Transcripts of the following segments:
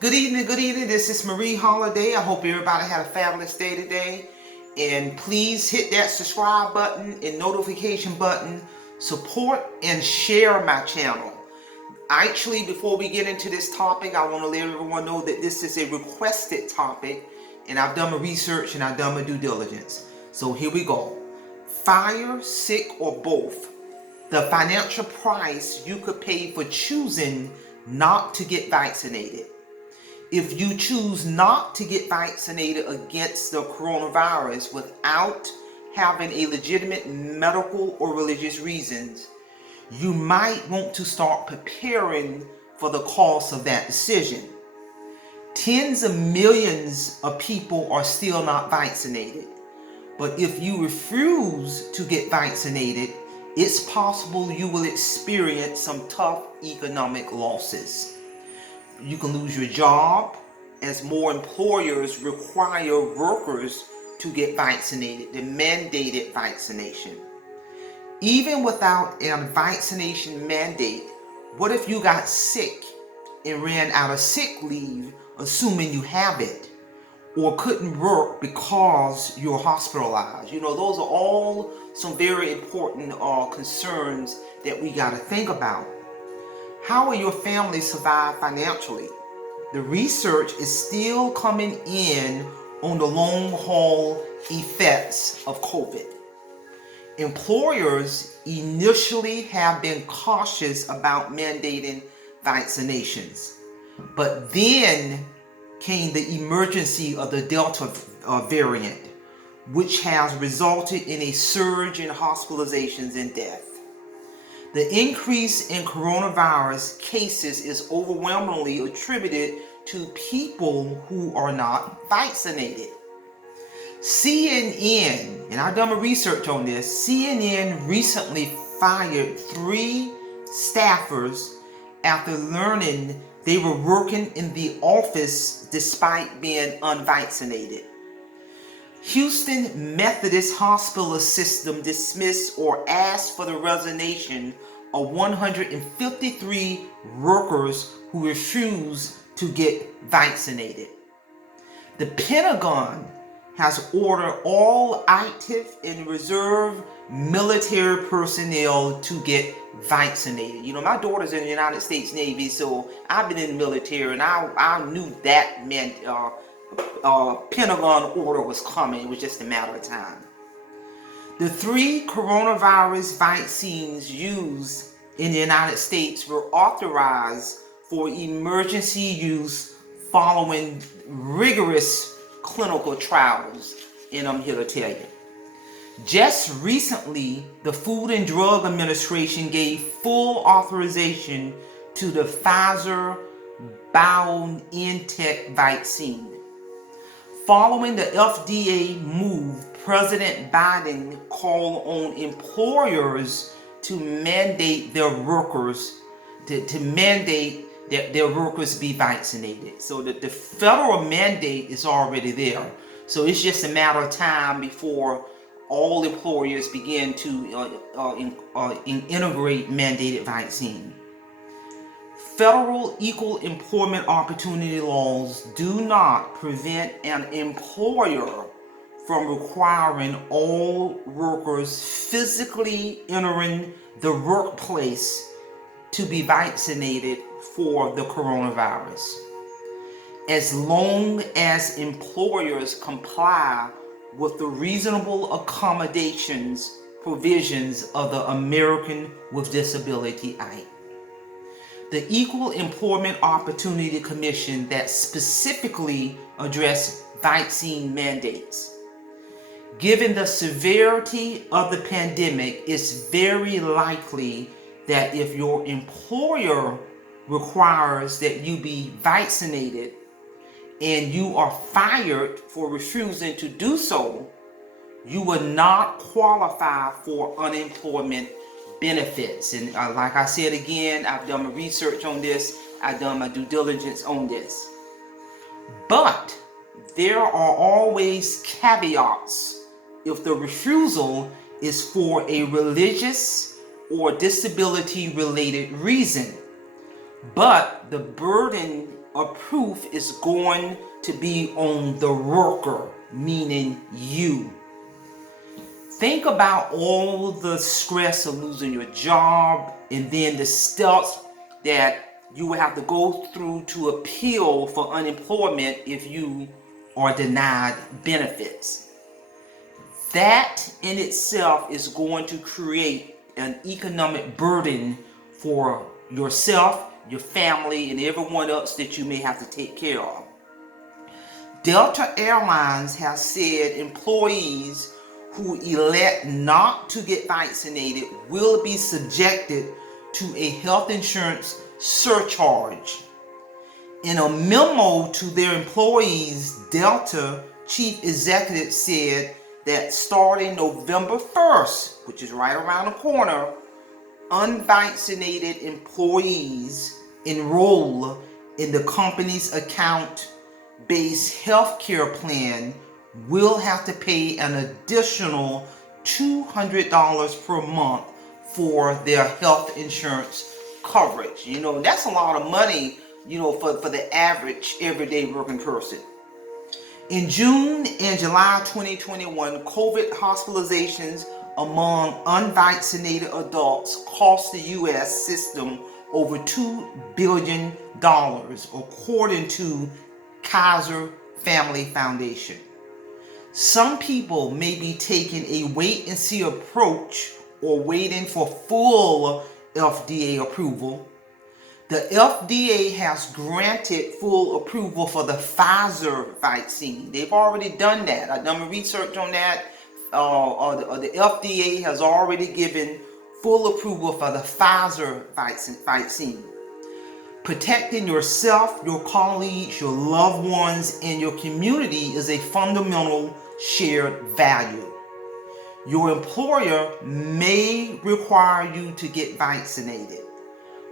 Good evening, good evening. This is Marie Holiday. I hope everybody had a fabulous day today. And please hit that subscribe button and notification button. Support and share my channel. Actually, before we get into this topic, I want to let everyone know that this is a requested topic. And I've done my research and I've done my due diligence. So here we go. Fire, sick, or both. The financial price you could pay for choosing not to get vaccinated. If you choose not to get vaccinated against the coronavirus without having a legitimate medical or religious reasons, you might want to start preparing for the cost of that decision. Tens of millions of people are still not vaccinated, but if you refuse to get vaccinated, it's possible you will experience some tough economic losses. You can lose your job as more employers require workers to get vaccinated, the mandated vaccination. Even without a vaccination mandate, what if you got sick and ran out of sick leave, assuming you have it, or couldn't work because you're hospitalized? Those are all some very important concerns that we got to think about. How will your family survive financially? The research is still coming in on the long haul effects of COVID. Employers initially have been cautious about mandating vaccinations, but then came the emergency of the Delta variant, which has resulted in a surge in hospitalizations and death. The increase in coronavirus cases is overwhelmingly attributed to people who are not vaccinated. CNN, and I've done my research on this, CNN recently fired 3 staffers after learning they were working in the office despite being unvaccinated. Houston Methodist Hospital System dismissed or asked for the resignation of 153 workers who refused to get vaccinated. The Pentagon has ordered all active and reserve military personnel to get vaccinated. My daughter's in the United States Navy, so I've been in the military, and I knew that meant Pentagon order was coming. It was just a matter of time. The 3 coronavirus vaccines used in the United States were authorized for emergency use following rigorous clinical trials, and I'm here to tell you. Just recently, the Food and Drug Administration gave full authorization to the Pfizer-BioNTech vaccine. Following the FDA move, President Biden called on employers to mandate their workers that their workers be vaccinated. So that the federal mandate is already there. So it's just a matter of time before all employers begin to integrate mandated vaccine. Federal equal employment opportunity laws do not prevent an employer from requiring all workers physically entering the workplace to be vaccinated for the coronavirus, as long as employers comply with the reasonable accommodations provisions of the American with Disability Act. The Equal Employment Opportunity Commission that specifically address vaccine mandates. Given the severity of the pandemic, it's very likely that if your employer requires that you be vaccinated and you are fired for refusing to do so, you will not qualify for unemployment benefits. And like I said again, I've done my research on this. I've done my due diligence on this. But there are always caveats if the refusal is for a religious or disability related reason. But the burden of proof is going to be on the worker, meaning you. Think about all the stress of losing your job and then the steps that you will have to go through to appeal for unemployment if you are denied benefits. That in itself is going to create an economic burden for yourself, your family, and everyone else that you may have to take care of. Delta Airlines has said employees who elect not to get vaccinated will be subjected to a health insurance surcharge. In a memo to their employees, Delta chief executive said that starting November 1st, which is right around the corner, unvaccinated employees enroll in the company's account-based health care plan will have to pay an additional $200 per month for their health insurance coverage. That's a lot of money, for the average everyday working person. In June and July 2021, COVID hospitalizations among unvaccinated adults cost the U.S. system over $2 billion, according to Kaiser Family Foundation. Some people may be taking a wait-and-see approach or waiting for full FDA approval. The FDA has granted full approval for the Pfizer vaccine. They've already done that. I've done my research on that. The FDA has already given full approval for the Pfizer vaccine. Protecting yourself, your colleagues, your loved ones, and your community is a fundamental shared value. Your employer may require you to get vaccinated,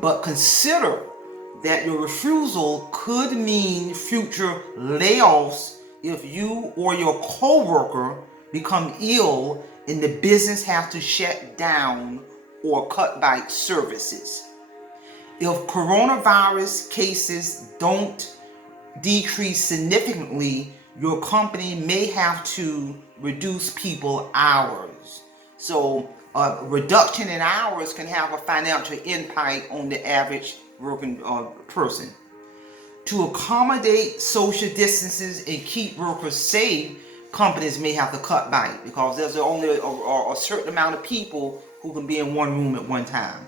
but consider that your refusal could mean future layoffs if you or your coworker become ill and the business has to shut down or cut back services. If coronavirus cases don't decrease significantly, your company may have to reduce people hours. So a reduction in hours can have a financial impact on the average working person. To accommodate social distances and keep workers safe, companies may have to cut back because there's only a certain amount of people who can be in one room at one time.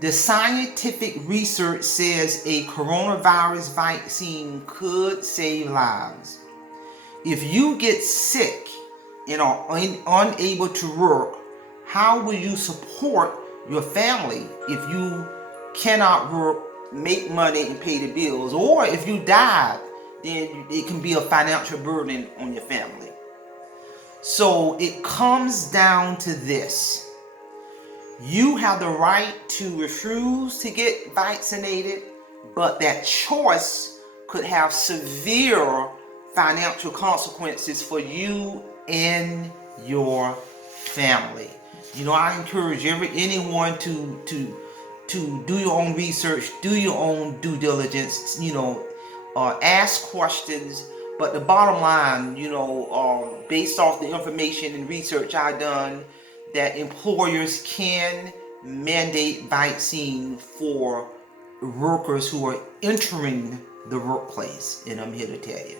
The scientific research says a coronavirus vaccine could save lives. If you get sick and are unable to work, how will you support your family if you cannot work, make money, and pay the bills? Or if you die, then it can be a financial burden on your family. So it comes down to this. You have the right to refuse to get vaccinated, but that choice could have severe financial consequences for you and your family. I encourage anyone to do your own research, do your own due diligence, ask questions. But the bottom line, based off the information and research I've done, that employers can mandate vaccine for workers who are entering the workplace, and I'm here to tell you.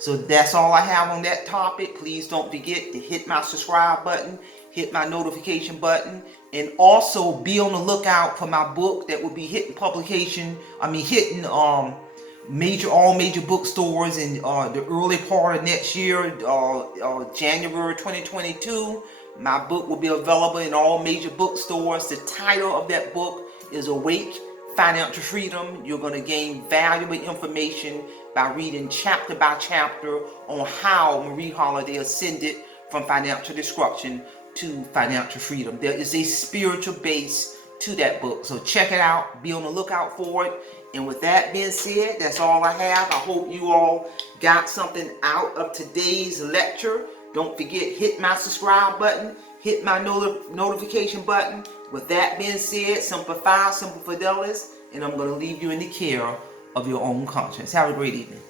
So that's all I have on that topic. Please don't forget to hit my subscribe button, hit my notification button, and also be on the lookout for my book that will be hitting all major bookstores in the early part of next year, January 2022. My book will be available in all major bookstores. The title of that book is Awake Financial Freedom. You're going to gain valuable information by reading chapter by chapter on how Marie Holiday ascended from financial disruption to financial freedom. There is a spiritual base to that book. So check it out. Be on the lookout for it. And with that being said, that's all I have. I hope you all got something out of today's lecture. Don't forget, hit my subscribe button, hit my notification button. With that being said, Semper Fi, Semper Fidelis, and I'm going to leave you in the care of your own conscience. Have a great evening.